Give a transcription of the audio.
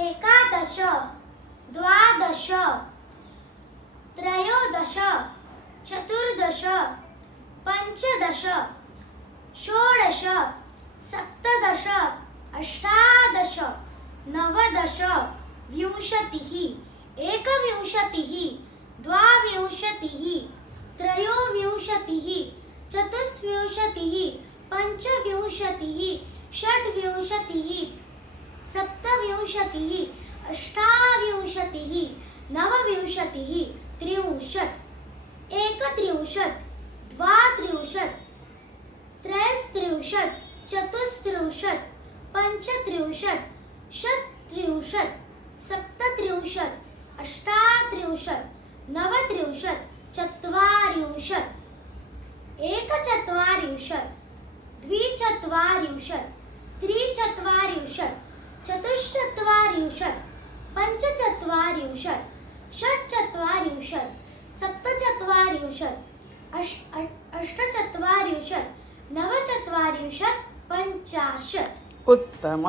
एकादश द्वादश त्रयोदश चतुर्दश पंचदश षोडश सप्तदश अष्टादश नवदश विंशतिः एकविंशतिः द्वाविंशतिः त्रयोविंशतिः चतुर्विंशतिः पंचविंशतिः षड्विंशतिः सप्तविंशतिः अष्टाविंशतिः नवविंशतिः त्रिंशत् एकत्रिंशत् द्वात्रिंशत् त्रयस्त्रिंशत् चतुस्त्रिंशत् पंचत्रिंशत् षट्त्रिंशत् सप्तत्रिंशत् अष्टात्रिंशत् नवत्रिंशत् चत्वारिंशत् एकचत्वारिंशत् द्विचत्वारिंशत् त्रिचत्वारिंशत् चतुश्चत्वारिंशत् पञ्चचत्वारिंशत् षट्चत्वारिंशत् सप्तचत्वारिंशत् अष्टचत्वारिंशत् नवचत्वारिंशत् 50। उत्तम।